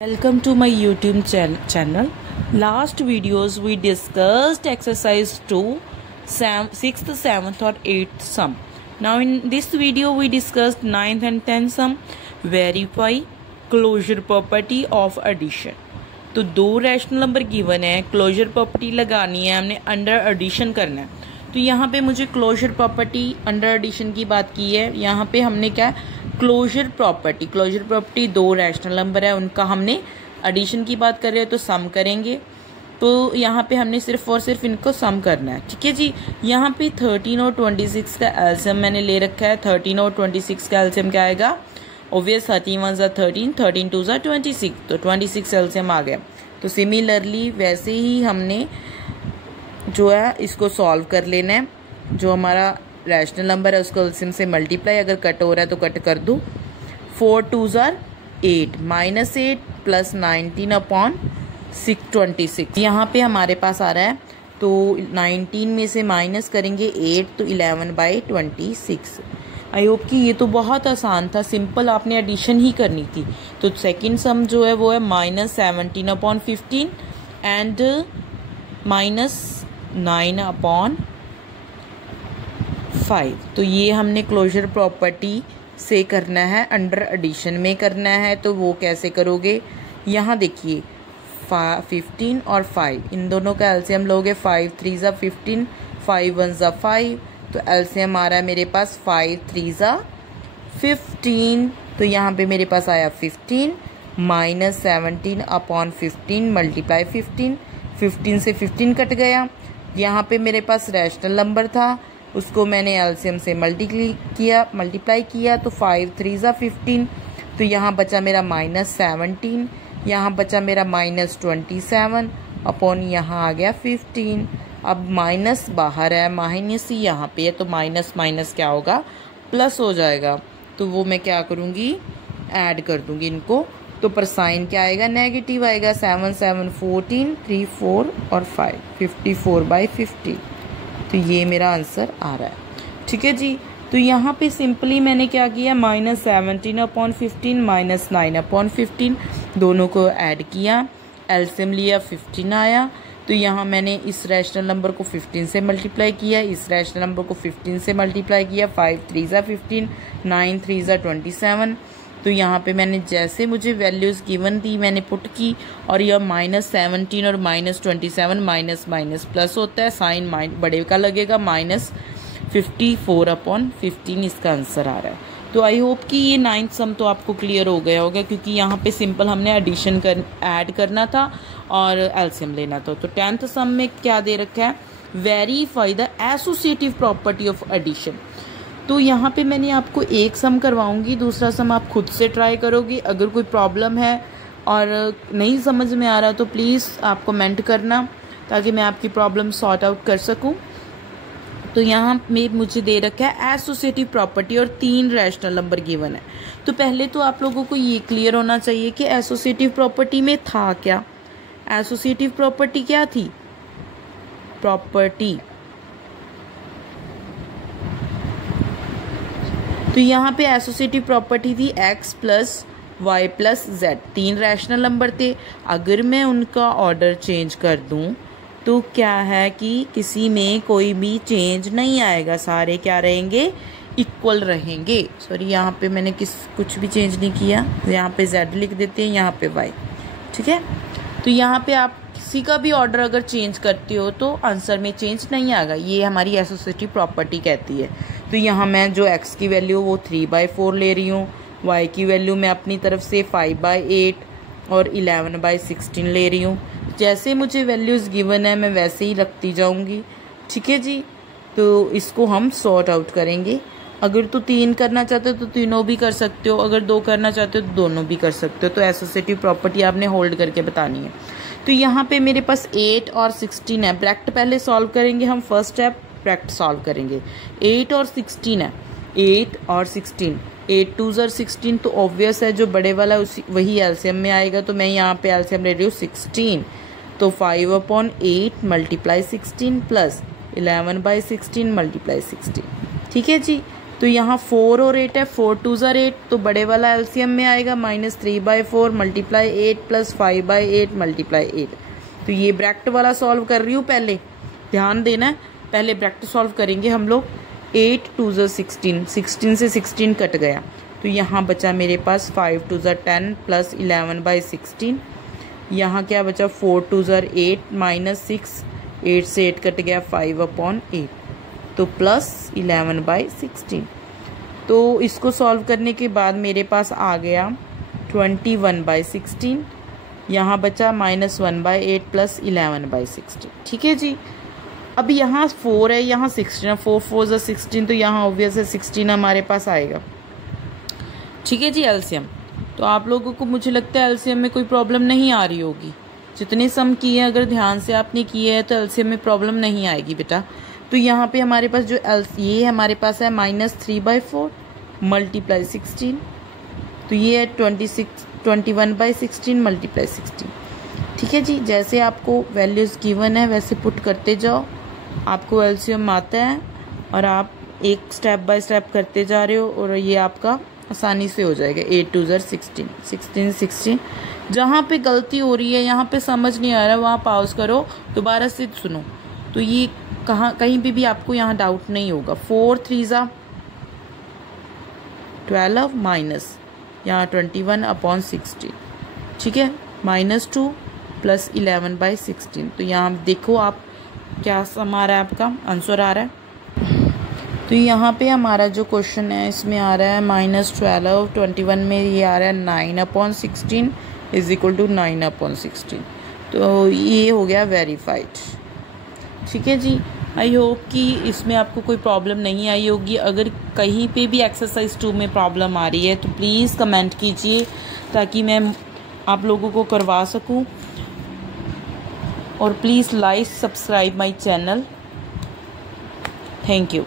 Welcome to my YouTube channel. Last videos we discussed exercise 2, 6th, 7th or 8th sum. Now in this video we discussed 9th and 10th sum. Verify closure property of addition. तो दो rational number given है, closure property लगानी है, हमने under addition करना है। तो यहाँ पे मुझे क्लोजर प्रॉपर्टी अंडर एडिशन की बात की है। यहाँ पे हमने क्या क्लोजर प्रॉपर्टी दो रैशनल नंबर है, उनका हमने एडिशन की बात कर रहे हैं तो सम करेंगे। तो यहाँ पे हमने सिर्फ और सिर्फ इनको सम करना है, ठीक है जी। यहाँ पे 13 और 26 का एलसीएम मैंने ले रखा है। 13 और 26 का एलसीएम क्या आएगा? ऑब्वियस 13 1 ज़ा 13, 13 2 ज़ा 26, तो 26 एलसीएम आ गया। तो सिमिलरली वैसे ही हमने जो है इसको सॉल्व कर लेना है। जो हमारा रैशनल नंबर है उसको एलसीएम से मल्टीप्लाई, अगर कट हो रहा है तो कट कर दो। 4 2 ज़ा 8, -8 प्लस 19 अपॉन 626। यहाँ पे हमारे पास आ रहा है तो 19 में से माइनस करेंगे 8 तो 11/26। आई होप कि ये तो बहुत आसान था, सिंपल आपने एडिशन ही करनी थी। तो सेकंड सम जो है वो है -17 अपॉन 15 एंड -9 अपॉन 5। तो ये हमने क्लोजर प्रॉपर्टी से करना है, अंडर एडिशन में करना है। तो वो कैसे करोगे? यहाँ देखिए 15 और 5, इन दोनों का एलसीएम लोगे। 5 3 ज़ा 15, 5 1 ज़ा 5, तो एलसीएम आ रहा है मेरे पास 5 3 ज़ा 15। तो यहाँ पे मेरे पास आया 15 -17 अपॉन 15 मल्टीप्लाई 15 से 15 कट गया। यहाँ पे मेरे पास रैशनल नंबर था, उसको मैंने एलसीएम से मल्टीप्लाई किया तो 5 3 ज़ा 15। तो यहाँ बचा मेरा -17, यहाँ बचा मेरा -27 अपॉन यहाँ आ गया 15। अब माइनस बाहर है, माइनस ही यहाँ पे है, तो माइनस माइनस क्या होगा? प्लस हो जाएगा। तो वो मैं क्या करूँगी? ऐड कर दूँगी इनको। तो पर साइन क्या आएगा? नेगेटिव आएगा। 7 7 14, 3 4 और 5, 54/50। तो ये मेरा आंसर आ रहा है, ठीक है जी। तो यहाँ पे सिंपली मैंने क्या किया? -17 अपॉन 15 -9 अपॉन 15 दोनों को ऐड किया, एलसीएम लिया, 15 आया। तो यहाँ मैंने इस रैशनल नंबर को 15 से मल्टीप्लाई किया, इस रैशनल नंबर को 15 से मल्टीप्लाई किया। 5 3 ज़ा 15, 9 3 ज़ा 27। तो यहाँ पे मैंने जैसे मुझे वैल्यूज़ गिवन थी मैंने पुट की, और यह -17 और -27 माइनस माइनस प्लस होता है, साइन बड़े का लगेगा। -54 अपॉन 15 इसका आंसर आ रहा है। तो आई होप कि ये 9th सम तो आपको क्लियर हो गया होगा, क्योंकि यहाँ पे सिंपल हमने एडिशन ऐड करना था और एलसीएम लेना था। तो 10th सम में क्या दे रखा है? Verify the associative property of addition. तो यहाँ पे मैंने आपको एक सम करवाऊंगी, दूसरा सम आप खुद से ट्राई करोगे। अगर कोई प्रॉब्लम है और नहीं समझ में आ रहा तो प्लीज़ आप कमेंट करना, ताकि मैं आपकी प्रॉब्लम सॉर्ट आउट कर सकूँ। तो यहाँ में मुझे दे रखा है एसोसिएटिव प्रॉपर्टी और 3 रैशनल नंबर गिवन है। तो पहले तो आप लोगों को ये क्लियर होना चाहिए कि एसोसिएटिव प्रॉपर्टी में था क्या। एसोसिएटिव प्रॉपर्टी क्या थी? प्रॉपर्टी तो यहाँ पे एसोसिएटिव प्रॉपर्टी थी x + y + z। 3 rational number थे। अगर मैं उनका ऑर्डर चेंज कर दूँ तो क्या है कि किसी में कोई भी चेंज नहीं आएगा, सारे क्या रहेंगे? इक्वल रहेंगे। सॉरी, यहाँ पे मैंने कुछ भी चेंज नहीं किया, यहाँ पे z लिख देते हैं, यहाँ पे y, ठीक है। तो यहाँ पे आप किसी का भी ऑर्डर अगर चेंज करते हो तो आंसर में चेंज नहीं आएगा, ये हमारी एसोसिएटिव प्रॉपर्टी कहती है। तो यहाँ मैं जो x की वैल्यू वो 3/4 ले रही हूँ, y की वैल्यू मैं अपनी तरफ से 5/8 और 11/16 ले रही हूँ। जैसे मुझे वैल्यूज़ गिवन है मैं वैसे ही रखती जाऊँगी, ठीक है जी। तो इसको हम सॉर्ट आउट करेंगे। अगर तो 3 करना चाहते हो तो तीनों भी कर सकते हो, अगर 2 करना चाहते हो तो दोनों भी कर सकते हो। तो एसोसिएटिव प्रॉपर्टी आपने होल्ड करके बतानी है। तो यहाँ पे मेरे पास 8 और 16 है। ब्रैकेट पहले सॉल्व करेंगे हम, फर्स्ट स्टेप ब्रैकेट सॉल्व करेंगे। 8 और 16 है, 8 और 16, 8 2 ज़ा 16। तो ऑब्वियस है जो बड़े वाला वही एलसीएम में आएगा। तो मैं यहाँ पे एलसीएम ले रही हूँ 16। तो 5/8 मल्टीप्लाई 16 प्लस 11/16 मल्टीप्लाई 16, ठीक है जी। तो यहाँ 4 और 8 है, 4 2 ज़ार 8, तो बड़े वाला एलसीएम में आएगा -3/4 मल्टीप्लाई 8 प्लस 5/8 मल्टीप्लाई 8। तो ये ब्रैकेट वाला सॉल्व कर रही हूँ, पहले ध्यान देना है, पहले ब्रैकेट सॉल्व करेंगे हम लोग। 8 2 ज़ार 16, 16 से 16 कट गया, तो यहाँ बचा मेरे पास 5 2 ज़ार 10 प्लस 11/16। यहाँ क्या बचा 4 2 ज़ार 8 -6, 8 से 8 कट गया 5/8, तो प्लस 11/16। तो इसको सॉल्व करने के बाद मेरे पास आ गया 21/16। यहाँ बचा -1/8 प्लस 11/16। ठीक है जी। अब यहाँ 4 है, यहाँ 16 है, 4 4 ज़ार 16, तो यहाँ ऑब्वियस है 16 हमारे पास आएगा। ठीक है जी। एलसीएम तो आप लोगों को मुझे लगता है एलसीएम में कोई प्रॉब्लम नहीं आ रही होगी। जितने सम किए अगर ध्यान से आपने किए हैं तो एलसीएम में प्रॉब्लम नहीं आएगी बेटा। तो यहाँ पे हमारे पास जो ये हमारे पास है -3/4 मल्टीप्लाई 16, तो ये है 21/16 मल्टीप्लाई 16। ठीक है जी। जैसे आपको वैल्यूज़ गिवन है वैसे पुट करते जाओ, आपको एलसीएम आता है और आप एक स्टेप बाय स्टेप करते जा रहे हो और ये आपका आसानी से हो जाएगा। 8 2 ज़ार 16, 16 16। जहाँ पे गलती हो रही है, यहाँ पे समझ नहीं आ रहा, वहाँ पॉज करो, दोबारा से सुनो, तो ये कहीं पे भी आपको यहाँ डाउट नहीं होगा। 4 3 ज़ार 12 माइनस यहाँ 21/16। ठीक है, -2 प्लस 11/16। तो यहाँ देखो आप क्या सम आ रहा है, आपका आंसर आ रहा है। तो यहाँ पे हमारा जो क्वेश्चन है इसमें आ रहा है -12, 21 में ये आ रहा है 9/16 = 9/16। तो ये हो गया वेरीफाइड। ठीक है जी। आई होप कि इसमें आपको कोई प्रॉब्लम नहीं आई होगी। अगर कहीं पे भी एक्सरसाइज 2 में प्रॉब्लम आ रही है तो प्लीज़ कमेंट कीजिए ताकि मैं आप लोगों को करवा सकूं। और please like subscribe my channel. Thank you.